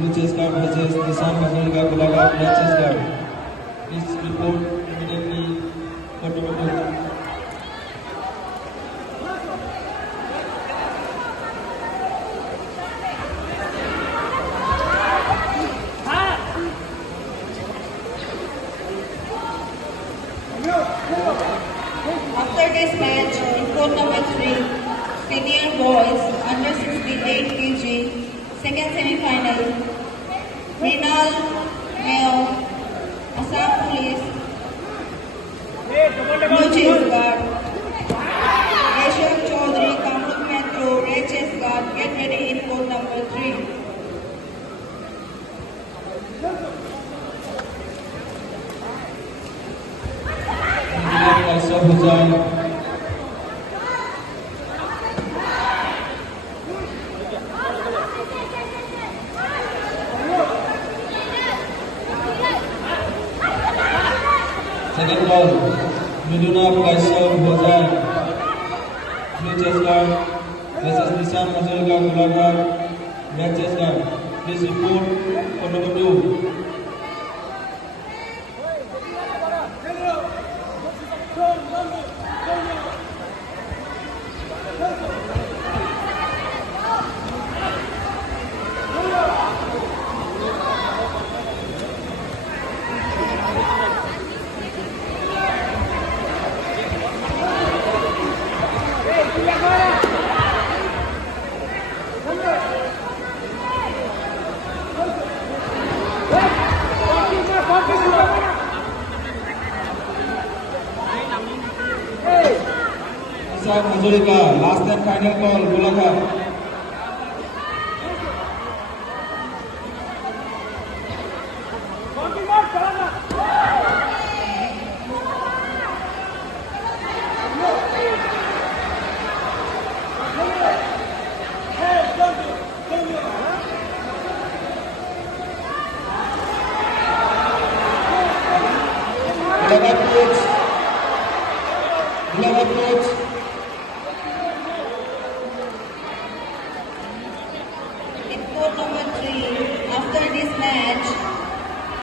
Blue chest guard versus Nissan Mazurika Gulaga red chest guard. Please report immediately for number 2. After this match, in court number 3, senior boys under 68 kg, second semi-final, Rinal Meo, Assam Police, Blue Chase Guard, Ashok Chaudhary, Kamruk Metro, Red Chase Guard, get ready in court number 3. Kaisar Hussain. Second ball, Miduna Kaisar Hussain. Blue chest guard versus Nissan Mazurika Gulaga red chest guard. Please report for number 2. Nissan Mazurika, last and final call, Gulaga. Gulaga approach.